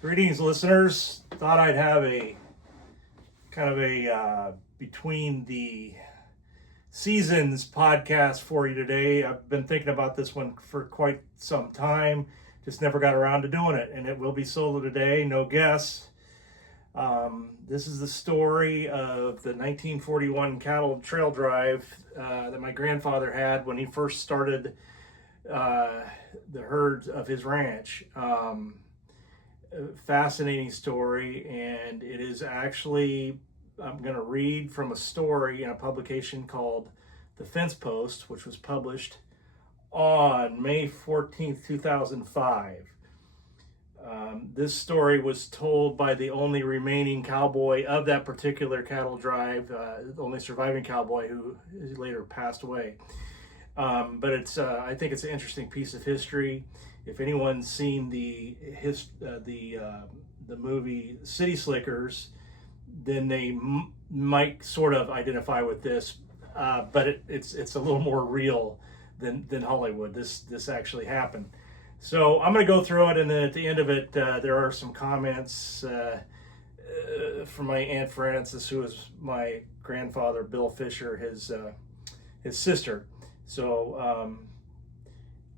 Greetings, listeners. Thought I'd have a kind of a between the seasons podcast for you today. I've been thinking about this one for quite some time, just never got around to doing it, and it will be solo today, no guests. This is the story of the 1941 cattle trail drive that my grandfather had when he first started the herds of his ranch. Fascinating story, and it is actually, I'm going to read from a story in a publication called The Fence Post, which was published on May 14th, 2005. This story was told by the only remaining cowboy of that particular cattle drive, the only surviving cowboy who later passed away. But it's I think it's an interesting piece of history. If anyone's seen the movie City Slickers, then they might sort of identify with this, but it's a little more real than Hollywood. This actually happened. So I'm going to go through it, and then at the end of it, there are some comments from my Aunt Frances, who is my grandfather, Bill Fischer, his sister. So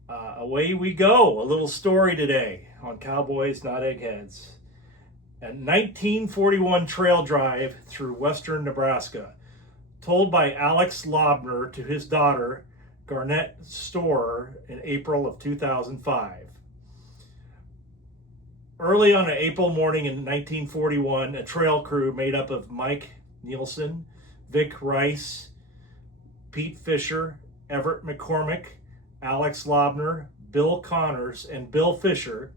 away we go. A little story today on Cowboys, Not Eggheads. A 1941 trail drive through western Nebraska, told by Alex Lobner to his daughter, Garnett Storer, in April of 2005. Early on an April morning in 1941, a trail crew made up of Mike Nielsen, Vic Rice, Pete Fischer, Everett McCormick, Alex Lobner, Bill Connors, and Bill Fischer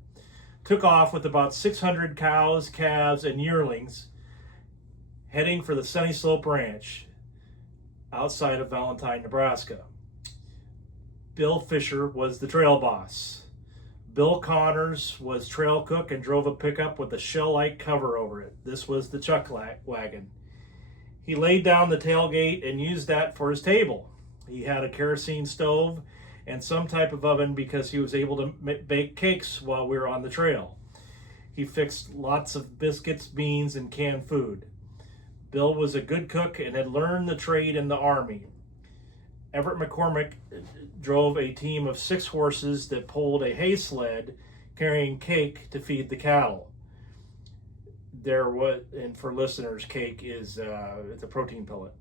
took off with about 600 cows, calves, and yearlings, heading for the Sunny Slope Ranch outside of Valentine, Nebraska. Bill Fischer was the trail boss. Bill Connors was trail cook and drove a pickup with a shell-like cover over it. This was the chuck wagon. He laid down the tailgate and used that for his table. He had a kerosene stove and some type of oven because he was able to bake cakes while we were on the trail. He fixed lots of biscuits, beans, and canned food. Bill was a good cook and had learned the trade in the Army. Everett McCormick drove a team of 6 horses that pulled a hay sled carrying cake to feed the cattle. And for listeners, cake is it's a protein pellet.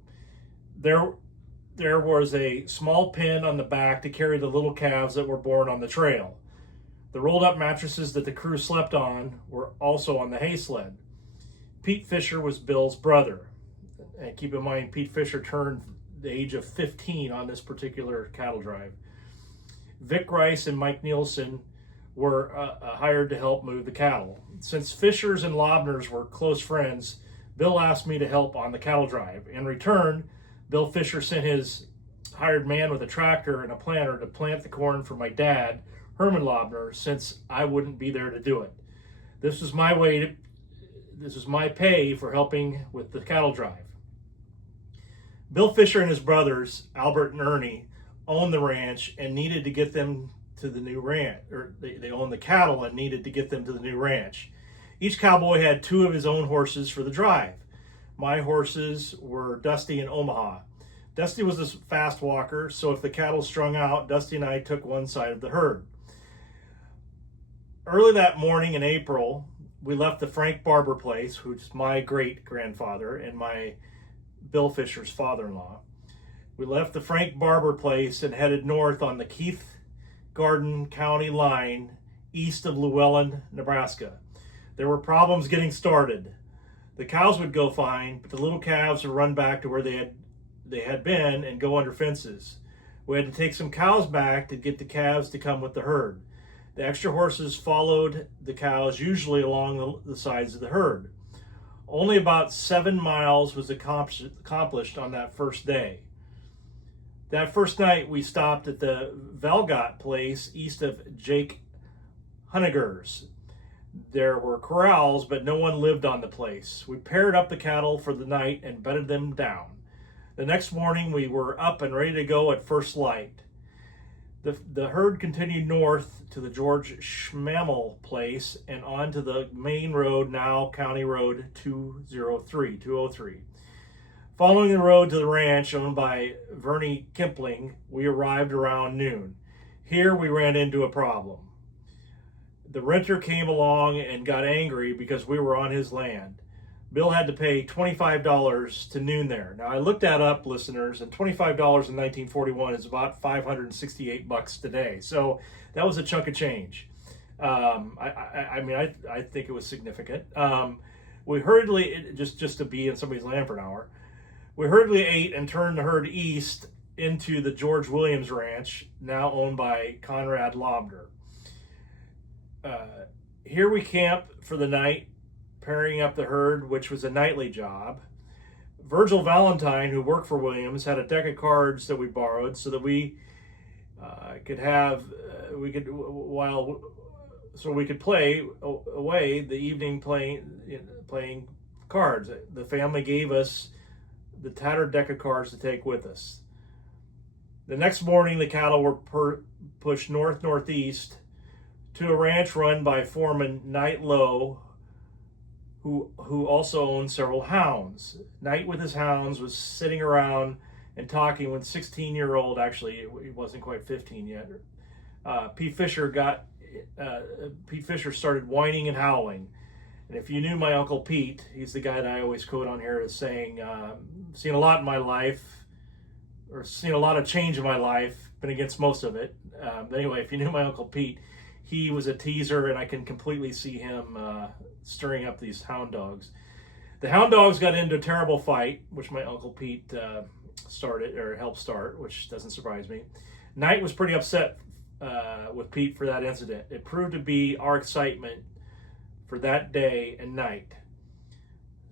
There was a small pen on the back to carry the little calves that were born on the trail. The rolled up mattresses that the crew slept on were also on the hay sled. Pete Fischer was Bill's brother. And keep in mind, Pete Fischer turned the age of 15 on this particular cattle drive. Vic Rice and Mike Nielsen were hired to help move the cattle. Since Fischers and Lobners were close friends, Bill asked me to help on the cattle drive. In return, Bill Fischer sent his hired man with a tractor and a planter to plant the corn for my dad, Herman Lobner, since I wouldn't be there to do it. This was my pay for helping with the cattle drive. Bill Fischer and his brothers, Albert and Ernie, owned the ranch and needed to get them to the new ranch, or they owned the cattle and needed to get them to the new ranch. Each cowboy had 2 of his own horses for the drive. My horses were Dusty and Omaha. Dusty was a fast walker, so if the cattle strung out, Dusty and I took one side of the herd. Early that morning in April, we left the Frank Barber place, which is my great-grandfather and my Bill Fischer's father-in-law. We left the Frank Barber place and headed north on the Keith Garden County line east of Llewellyn, Nebraska. There were problems getting started. The cows would go fine, but the little calves would run back to where they had been and go under fences. We had to take some cows back to get the calves to come with the herd. The extra horses followed the cows, usually along the sides of the herd. Only about 7 miles was accomplished on that first day. That first night, we stopped at the Velgot place east of Jake Honegger's. There were corrals, but no one lived on the place. We paired up the cattle for the night and bedded them down. The next morning, we were up and ready to go at first light. The herd continued north to the George Schmammel place and onto the main road, now County Road 203. Following the road to the ranch owned by Vernie Kimpling, we arrived around noon. Here we ran into a problem. The renter came along and got angry because we were on his land. Bill had to pay $25 to noon there. Now I looked that up, listeners, and $25 in 1941 is about 568 bucks today. So that was a chunk of change. I think it was significant. We hurriedly, just to be in somebody's land for an hour, we hurriedly ate and turned the herd east into the George Williams Ranch, now owned by Conrad Lobner. Here we camped for the night, pairing up the herd, which was a nightly job. Virgil Valentine, who worked for Williams, had a deck of cards that we borrowed so that we could play away the evening playing cards. The family gave us the tattered deck of cards to take with us. The next morning, the cattle were pushed northeast to a ranch run by Foreman Knight Lowe, who also owned several hounds. Knight with his hounds was sitting around and talking when 16-year-old, actually he wasn't quite 15 yet, Pete Fischer started whining and howling. And if you knew my Uncle Pete, he's the guy that I always quote on here as saying, seen a lot in my life, or seen a lot of change in my life, been against most of it. But anyway, if you knew my Uncle Pete, he was a teaser, and I can completely see him stirring up these hound dogs. The hound dogs got into a terrible fight, which my Uncle Pete started or helped start, which doesn't surprise me. Knight was pretty upset with Pete for that incident. It proved to be our excitement for that day and night.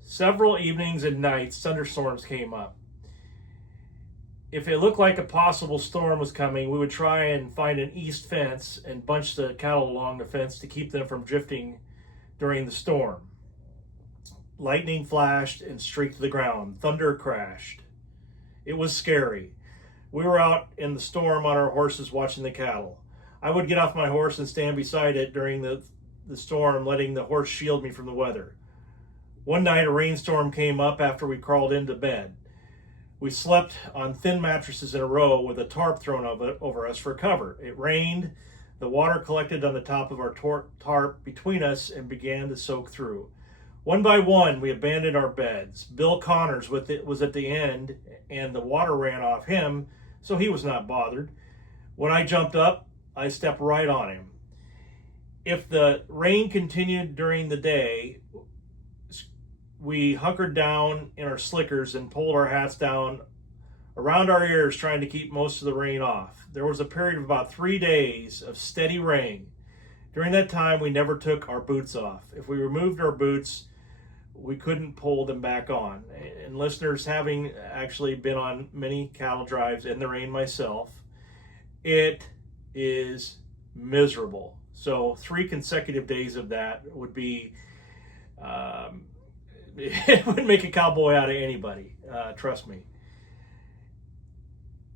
Several evenings and nights, thunderstorms came up. If it looked like a possible storm was coming, we would try and find an east fence and bunch the cattle along the fence to keep them from drifting during the storm. Lightning flashed and streaked the ground. Thunder crashed. It was scary. We were out in the storm on our horses watching the cattle. I would get off my horse and stand beside it during the storm, letting the horse shield me from the weather. One night, a rainstorm came up after we crawled into bed. We slept on thin mattresses in a row with a tarp thrown over us for cover. It rained. The water collected on the top of our tarp between us and began to soak through. One by one, we abandoned our beds. Bill Connors was at the end, and the water ran off him, so he was not bothered. When I jumped up, I stepped right on him. If the rain continued during the day, we hunkered down in our slickers and pulled our hats down around our ears, trying to keep most of the rain off. There was a period of about 3 days of steady rain. During that time, we never took our boots off. If we removed our boots, we couldn't pull them back on. And listeners, having actually been on many cattle drives in the rain myself, it is miserable. So 3 consecutive days of that would be, it would make a cowboy out of anybody, trust me.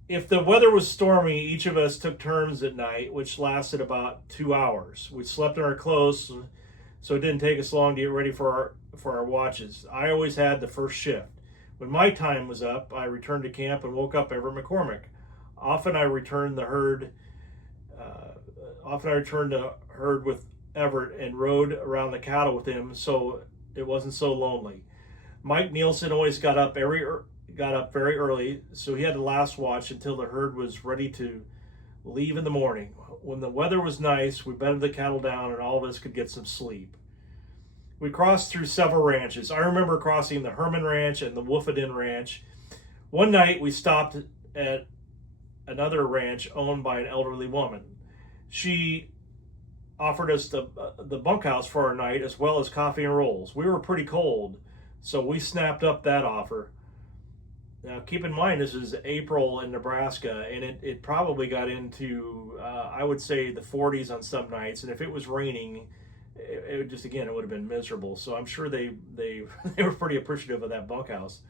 If the weather was stormy, each of us took turns at night, which lasted about 2 hours. We slept in our clothes, so it didn't take us long to get ready for our watches. I always had the first shift. When my time was up, I returned to camp and woke up Everett McCormick. Often I returned the herd with Everett and rode around the cattle with him, so it wasn't so lonely. Mike Nielsen always got up very early, so he had the last watch until the herd was ready to leave in the morning. When the weather was nice, we bedded the cattle down and all of us could get some sleep. We crossed through several ranches. I remember crossing the Herman Ranch and the Wolfenden Ranch. One night we stopped at another ranch owned by an elderly woman. She offered us the bunkhouse for our night as well as coffee and rolls. We were pretty cold, so we snapped up that offer. Now, keep in mind, this is April in Nebraska, and it probably got into, I would say, the 40s on some nights. And if it was raining, it would just, again, it would have been miserable. So I'm sure they were pretty appreciative of that bunkhouse.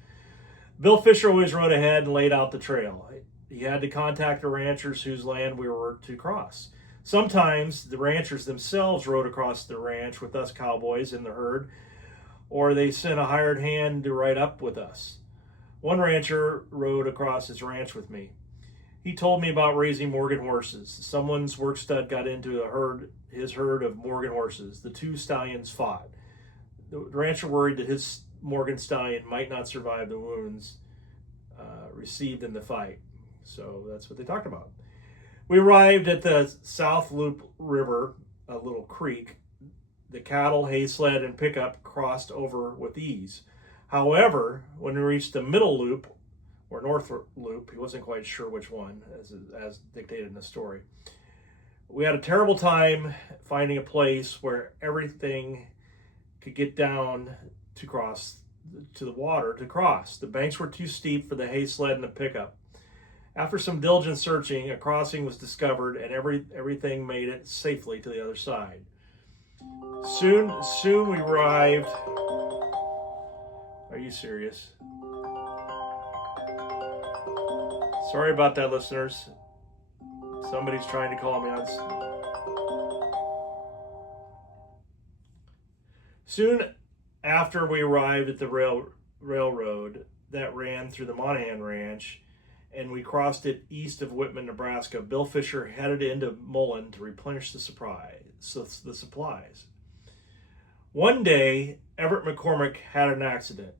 Bill Fischer always rode ahead and laid out the trail. he had to contact the ranchers whose land we were to cross. Sometimes the ranchers themselves rode across the ranch with us cowboys in the herd, or they sent a hired hand to ride up with us. One rancher rode across his ranch with me. He told me about raising Morgan horses. Someone's work stud got into his herd of Morgan horses. The two stallions fought. The rancher worried that his Morgan stallion might not survive the wounds received in the fight. So that's what they talked about. We arrived at the South Loop River, a little creek. The cattle, hay sled, and pickup crossed over with ease. However, when we reached the Middle Loop, or North Loop, he wasn't quite sure which one, as dictated in the story, we had a terrible time finding a place where everything could get down to cross to the water to cross. The banks were too steep for the hay sled and the pickup. After some diligent searching, a crossing was discovered, and everything made it safely to the other side. Soon we arrived. Are you serious? Sorry about that, listeners. Somebody's trying to call me on. Soon after we arrived at the railroad that ran through the Monahan Ranch, and we crossed it east of Whitman, Nebraska, Bill Fischer headed into Mullen to replenish the supplies. One day, Everett McCormick had an accident.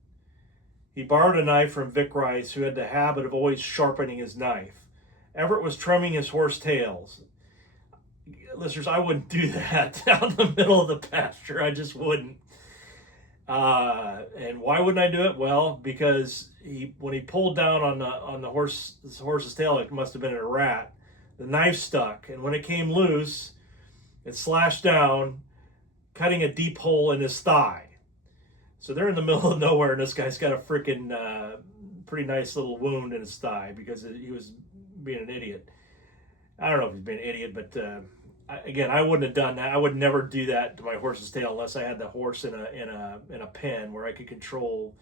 He borrowed a knife from Vic Rice, who had the habit of always sharpening his knife. Everett was trimming his horse tails. Listeners, I wouldn't do that out in the middle of the pasture. I just wouldn't. And why wouldn't I do it? Well, because when he pulled down on the horse's tail, it must have been a rat. The knife stuck, and when it came loose, it slashed down, cutting a deep hole in his thigh. So they're in the middle of nowhere, and this guy's got a freaking pretty nice little wound in his thigh because he was being an idiot. I don't know if he's being an idiot, but again, I wouldn't have done that. I would never do that to my horse's tail unless I had the horse in a pen where I could control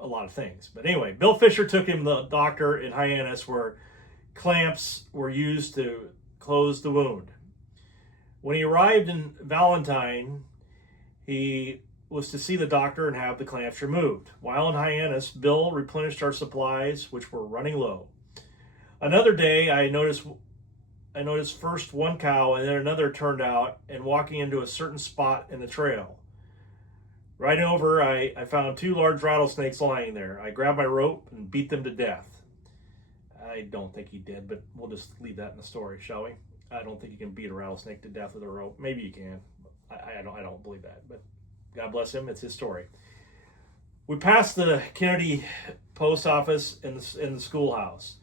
a lot of things. But anyway, Bill Fischer took him to the doctor in Hyannis, where clamps were used to close the wound. When he arrived in Valentine, he was to see the doctor and have the clamps removed. While in Hyannis, Bill replenished our supplies, which were running low. Another day, I noticed first one cow and then another turned out and walking into a certain spot in the trail. Riding over, I found two large rattlesnakes lying there. I grabbed my rope and beat them to death. I don't think he did, but we'll just leave that in the story, shall we? I don't think you can beat a rattlesnake to death with a rope. Maybe you can. I don't believe that, but God bless him. It's his story. We passed the Kennedy post office in the schoolhouse.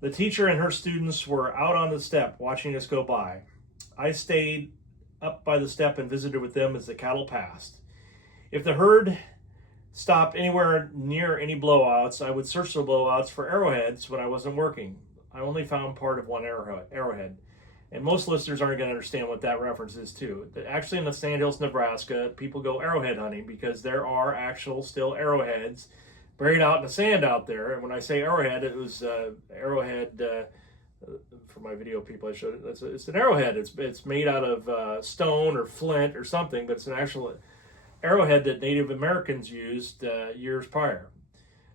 The teacher and her students were out on the step watching us go by. I stayed up by the step and visited with them as the cattle passed. If the herd stopped anywhere near any blowouts, I would search the blowouts for arrowheads when I wasn't working. I only found part of one arrowhead. And most listeners aren't going to understand what that reference is to. Actually, in the Sandhills, Nebraska, people go arrowhead hunting because there are actual still arrowheads buried out in the sand out there. And when I say arrowhead, it was arrowhead. For my video people, I showed it. It's an arrowhead. It's made out of stone or flint or something, but it's an actual arrowhead that Native Americans used years prior.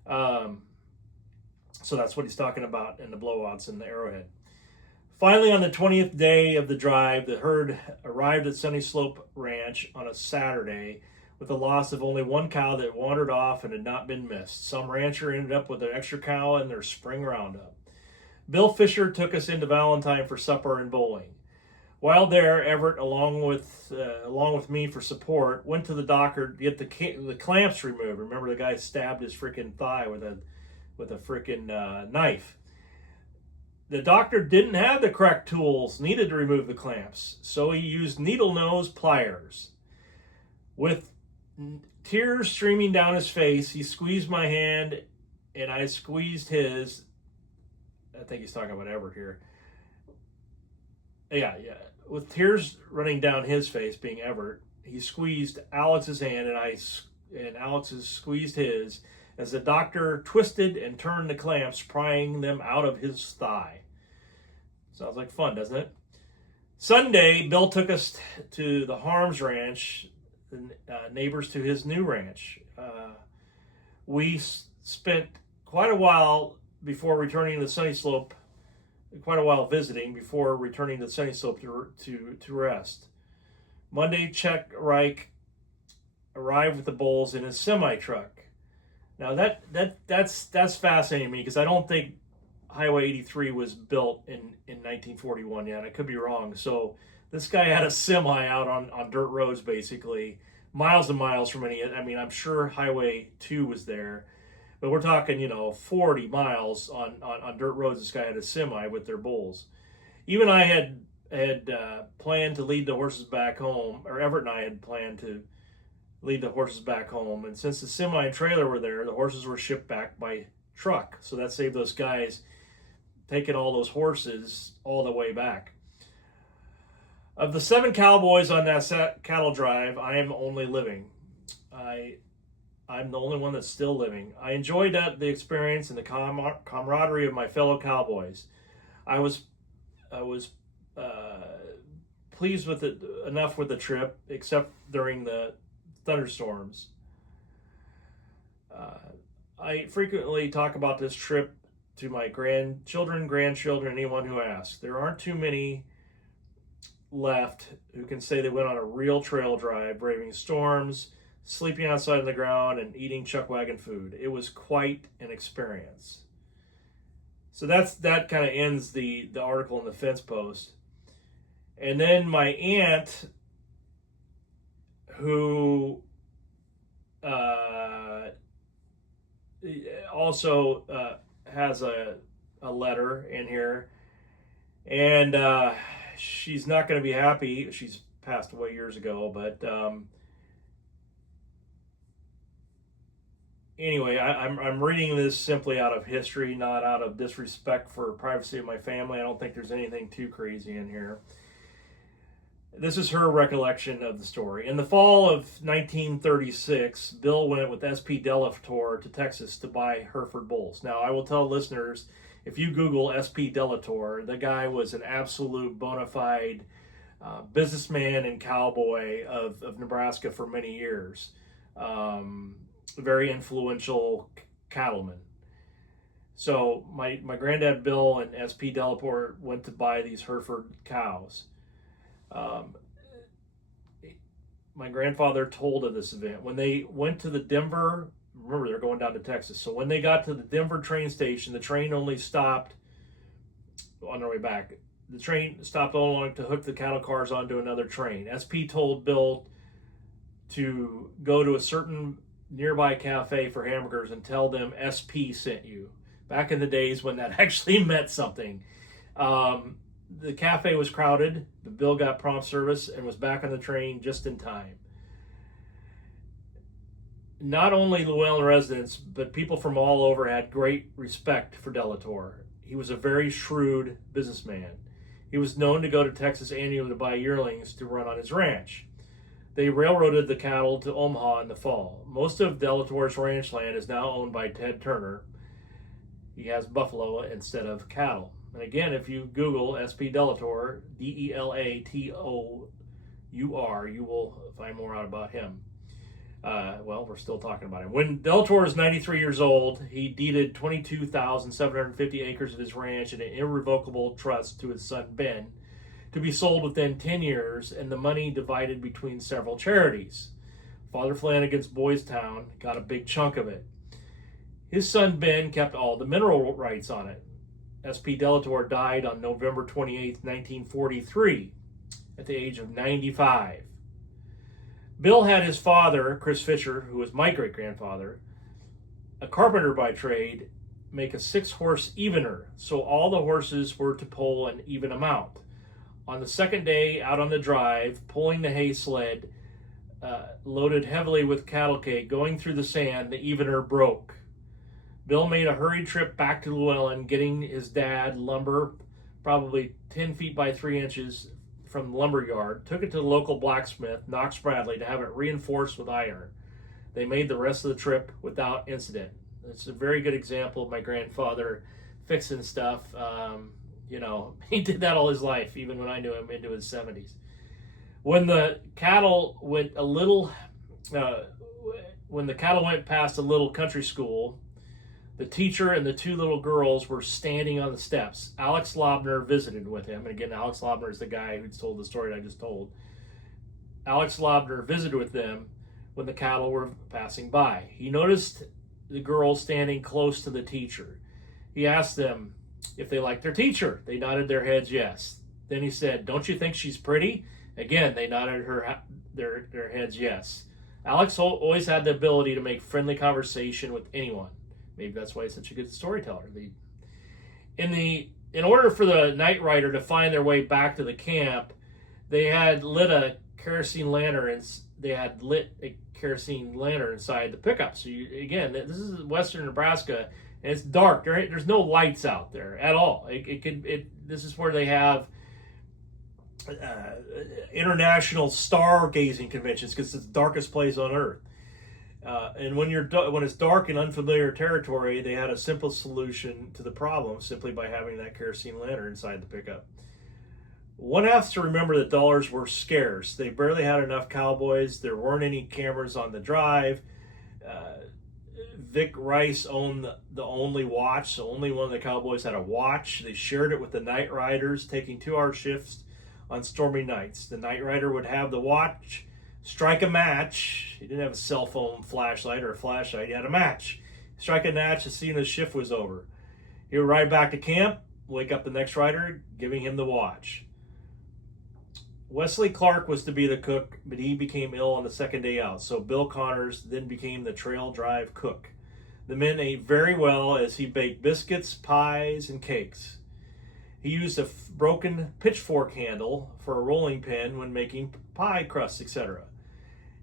So that's what he's talking about in the blowouts in the arrowhead. Finally, on the 20th day of the drive, the herd arrived at Sunny Slope Ranch on a Saturday with the loss of only one cow that wandered off and had not been missed. Some rancher ended up with an extra cow in their spring roundup. Bill Fischer took us into Valentine for supper and bowling. While there, Everett, along with me for support, went to the doctor to get the clamps removed. Remember, the guy stabbed his freaking thigh with a freaking knife. The doctor didn't have the correct tools needed to remove the clamps, so he used needle nose pliers. With tears streaming down his face, he squeezed my hand, and I squeezed his. I think he's talking about Everett here. Yeah. With tears running down his face, being Everett, he squeezed Alex's hand, and Alex squeezed his, as the doctor twisted and turned the clamps, prying them out of his thigh. Sounds like fun, doesn't it? Sunday, Bill took us to the Harms Ranch, neighbors to his new ranch. We spent quite a while before returning to Sunny Slope, quite a while visiting before returning to Sunny Slope to rest. Monday, Chuck Reich arrived with the bulls in his semi-truck. Now that's fascinating to me, because I don't think Highway 83 was built in 1941 yet. I could be wrong. So this guy had a semi out on dirt roads, basically, miles and miles from any. I mean, I'm sure Highway 2 was there, but we're talking, 40 miles on dirt roads. This guy had a semi with their bulls. Even I had planned to lead the horses back home, or Everett and I had planned to lead the horses back home. And since the semi and trailer were there, the horses were shipped back by truck. So that saved those guys taking all those horses all the way back. Of the 7 cowboys on that cattle drive, I am only living. I'm the only one that's still living. I enjoyed the experience and the camaraderie of my fellow cowboys. I was pleased with it enough with the trip, except during the thunderstorms. I frequently talk about this trip to my grandchildren, anyone who asks. There aren't too many left who can say they went on a real trail drive, braving storms, sleeping outside on the ground, and eating chuck wagon food. It was quite an experience. So that kind of ends the article in the fence post. And then my aunt, who also has a letter in here, and she's not going to be happy. She's passed away years ago, but anyway, I'm reading this simply out of history, not out of disrespect for privacy of my family. I don't think there's anything too crazy in here. This is her recollection of the story. In the fall of 1936, Bill went with S.P. Delator to Texas to buy Hereford bulls. Now, I will tell listeners, if you Google S.P. Delator, the guy was an absolute bona fide businessman and cowboy of Nebraska for many years. Very influential cattleman. So my granddad Bill and S.P. Delator went to buy these Hereford cows. My grandfather told of this event. When they went to the Denver, remember they're going down to Texas, so when they got to the Denver train station, the train only stopped on their way back. The train stopped only to hook the cattle cars onto another train. SP told Bill to go to a certain nearby cafe for hamburgers and tell them SP sent you. Back in the days when that actually meant something. The cafe was crowded, but Bill got prompt service and was back on the train just in time. Not only Llewellyn residents, but people from all over had great respect for Delator. He was a very shrewd businessman. He was known to go to Texas annually to buy yearlings to run on his ranch. They railroaded the cattle to Omaha in the fall. Most of Delator's ranch land is now owned by Ted Turner. He has buffalo instead of cattle. And again, if you Google S.P. Delator, Delator, you will find more out about him. Well, we're still talking about him. When Delator was 93 years old, he deeded 22,750 acres of his ranch in an irrevocable trust to his son Ben to be sold within 10 years, and the money divided between several charities. Father Flanagan's Boys Town got a big chunk of it. His son Ben kept all the mineral rights on it. S.P. Delator died on November 28, 1943, at the age of 95. Bill had his father, Chris Fischer, who was my great-grandfather, a carpenter by trade, make a 6-horse evener, so all the horses were to pull an even amount. On the second day out on the drive, pulling the hay sled, loaded heavily with cattle cake, going through the sand, the evener broke. Bill made a hurried trip back to Llewellyn, getting his dad lumber, probably 10 feet by 3 inches from the lumber yard, took it to the local blacksmith, Knox Bradley, to have it reinforced with iron. They made the rest of the trip without incident. It's a very good example of my grandfather fixing stuff. He did that all his life, even when I knew him into his 70s. When the cattle went past a little country school, the teacher and the two little girls were standing on the steps. Alex Lobner visited with him. And again, Alex Lobner is the guy who told the story I just told. Alex Lobner visited with them when the cattle were passing by. He noticed the girls standing close to the teacher. He asked them if they liked their teacher. They nodded their heads yes. Then he said, "Don't you think she's pretty?" Again, they nodded their heads yes. Alex always had the ability to make friendly conversation with anyone. Maybe that's why he's such a good storyteller. In order for the night rider to find their way back to the camp, they had lit a kerosene lantern inside the pickup. So this is western Nebraska, and it's dark. There's no lights out there at all. This is where they have international stargazing conventions because it's the darkest place on earth. And when it's dark in unfamiliar territory, they had a simple solution to the problem simply by having that kerosene lantern inside the pickup. One has to remember that dollars were scarce. They barely had enough cowboys. There weren't any cameras on the drive. Vic Rice owned the only watch, so only one of the cowboys had a watch. They shared it with the night riders, taking 2-hour shifts on stormy nights. The night rider would have the watch, strike a match. He didn't have a cell phone flashlight or a flashlight. He had a match. Strike a match as soon as his shift was over. He would ride back to camp, wake up the next rider, giving him the watch. Wesley Clark was to be the cook, but he became ill on the second day out, so Bill Connors then became the trail drive cook. The men ate very well as he baked biscuits, pies, and cakes. He used a broken pitchfork handle for a rolling pin when making pie crusts, etc.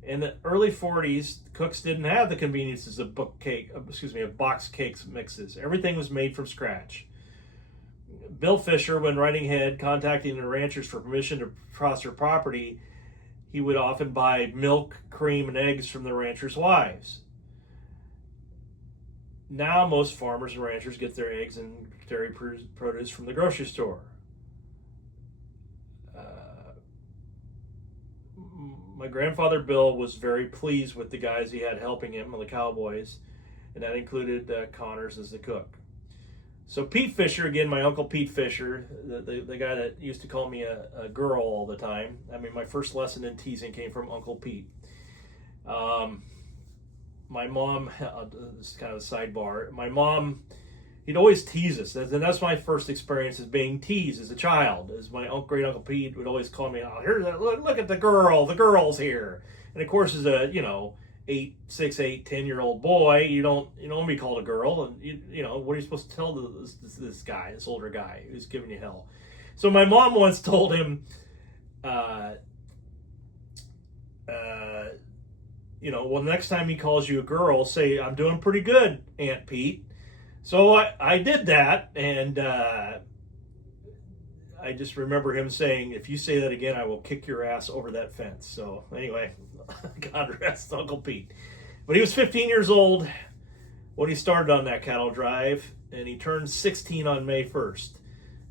In the early 40s, cooks didn't have the conveniences of box cakes mixes. Everything was made from scratch. Bill Fischer, when riding ahead, contacting the ranchers for permission to cross their property, he would often buy milk, cream, and eggs from the ranchers' wives. Now most farmers and ranchers get their eggs and dairy produce from the grocery store. My grandfather Bill was very pleased with the guys he had helping him, the Cowboys, and that included Connors as the cook. So Pete Fischer, again, my Uncle Pete Fischer, the guy that used to call me a girl all the time. I mean, my first lesson in teasing came from Uncle Pete. My mom, this is kind of a sidebar, my mom, he'd always tease us. And that's my first experience as being teased as a child. As my great Uncle Pete would always call me, "Oh, look at the girl's here." And of course, as a, 6, 8, 10-year-old boy, you don't want to be called a girl, and what are you supposed to tell this guy, this older guy who's giving you hell? So my mom once told him, well, next time he calls you a girl, say, "I'm doing pretty good, Aunt Pete." So I did that, and I just remember him saying, "If you say that again, I will kick your ass over that fence." So anyway, God rest Uncle Pete. But he was 15 years old when he started on that cattle drive, and he turned 16 on May 1st.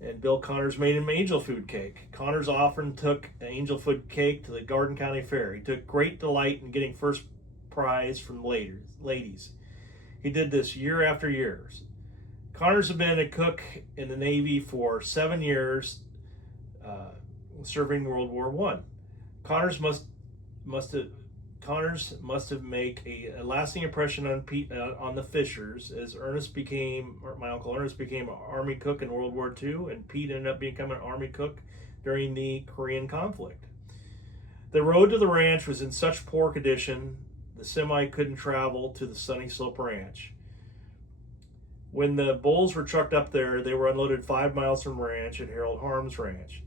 And Bill Connors made him angel food cake. Connors often took an angel food cake to the Garden County Fair. He took great delight in getting first prize from ladies. He did this year after year. Connors had been a cook in the Navy for 7 years, serving World War I. Connors must have made a lasting impression on Pete, on the Fischers, as my Uncle Ernest became an Army cook in World War II, and Pete ended up becoming an Army cook during the Korean conflict. The road to the ranch was in such poor condition, the semi couldn't travel to the Sunny Slope Ranch. When the bulls were trucked up there, they were unloaded 5 miles from the ranch at Harold Harm's ranch.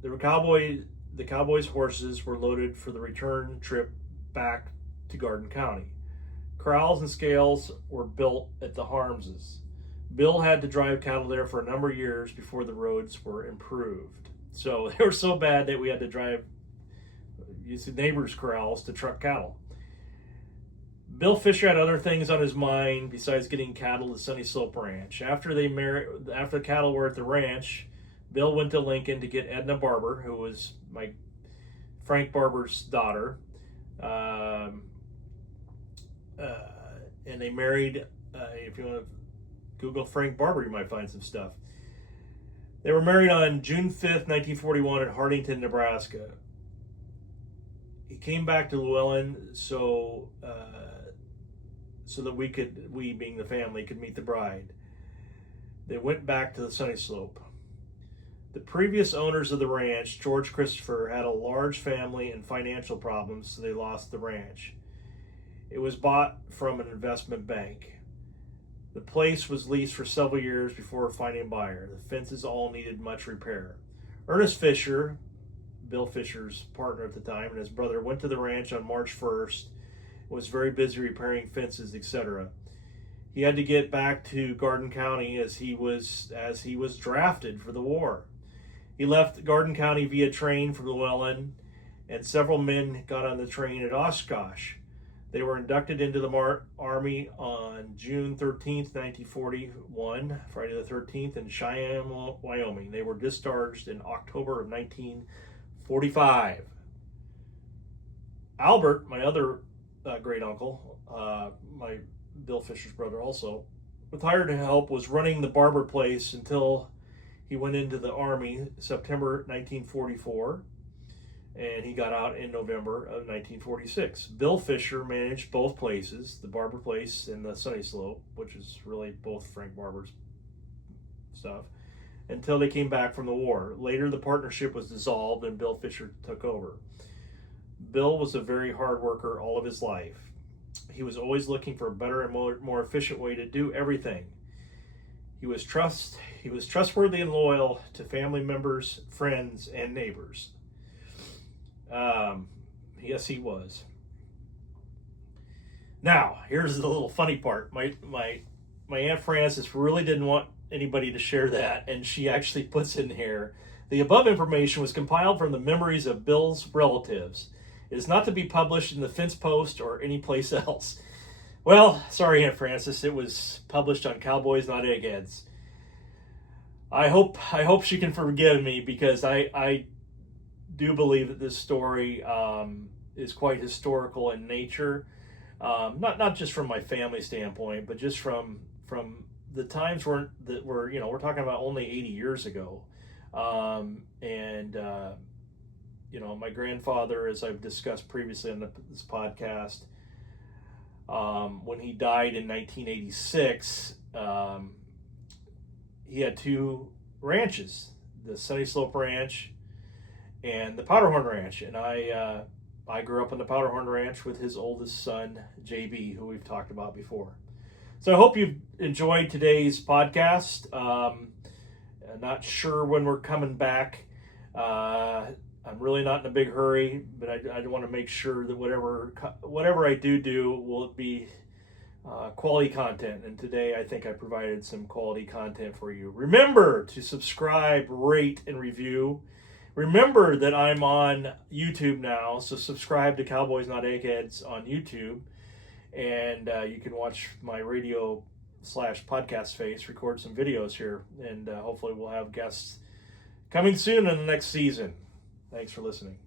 The Cowboys' horses were loaded for the return trip back to Garden County. Corrals and scales were built at the Harmses. Bill had to drive cattle there for a number of years before the roads were improved. So they were so bad that we had to use the neighbors' corrals to truck cattle. Bill Fischer had other things on his mind besides getting cattle to Sunny Slope Ranch. After the cattle were at the ranch, Bill went to Lincoln to get Edna Barber, who was Frank Barber's daughter, and they married. If you want to Google Frank Barber, you might find some stuff. They were married on June 5th, 1941 at Hartington, Nebraska. He came back to Llewellyn so that we being the family, could meet the bride. They went back to the Sunny Slope. The previous owners of the ranch, George Christopher, had a large family and financial problems, so they lost the ranch. It was bought from an investment bank. The place was leased for several years before finding a buyer. The fences all needed much repair. Ernest Fischer, Bill Fischer's partner at the time, and his brother went to the ranch on March 1st, was very busy repairing fences, etc. He had to get back to Garden County as he was drafted for the war. He left Garden County via train from Llewellyn, and several men got on the train at Oshkosh. They were inducted into the Army on June 13th, 1941, Friday the 13th, in Cheyenne, Wyoming. They were discharged in October of 1945. Albert, my other great uncle, my Bill Fischer's brother also, with hired help, was running the barber place until he went into the Army September 1944, and he got out in November of 1946. Bill Fischer managed both places, the barber place and the Sunny Slope, which is really both Frank Barber's stuff, until they came back from the war. Later, the partnership was dissolved and Bill Fischer took over. Bill was a very hard worker all of his life. He was always looking for a better and more efficient way to do everything. He was trustworthy and loyal to family members, friends, and neighbors. Yes, he was. Now, here's the little funny part. My Aunt Frances really didn't want anybody to share that, and she actually puts in here, the above information was compiled from the memories of Bill's relatives. It is not to be published in the Fence Post or any place else. Well, sorry, Aunt Frances, it was published on Cowboys, Not Eggheads. I hope she can forgive me, because I do believe that this story is quite historical in nature. Not just from my family standpoint, but just from the times we're talking about only 80 years ago. My grandfather, as I've discussed previously on this podcast, when he died in 1986, he had two ranches, the Sunny Slope Ranch and the Powderhorn Ranch. And I grew up on the Powderhorn Ranch with his oldest son, JB, who we've talked about before. So I hope you've enjoyed today's podcast. Not sure when we're coming back. I'm really not in a big hurry, but I want to make sure that whatever I do will be quality content. And today I think I provided some quality content for you. Remember to subscribe, rate, and review. Remember that I'm on YouTube now, so subscribe to Cowboys Not Eggheads on YouTube, and you can watch my radio/podcast face, record some videos here, and hopefully we'll have guests coming soon in the next season. Thanks for listening.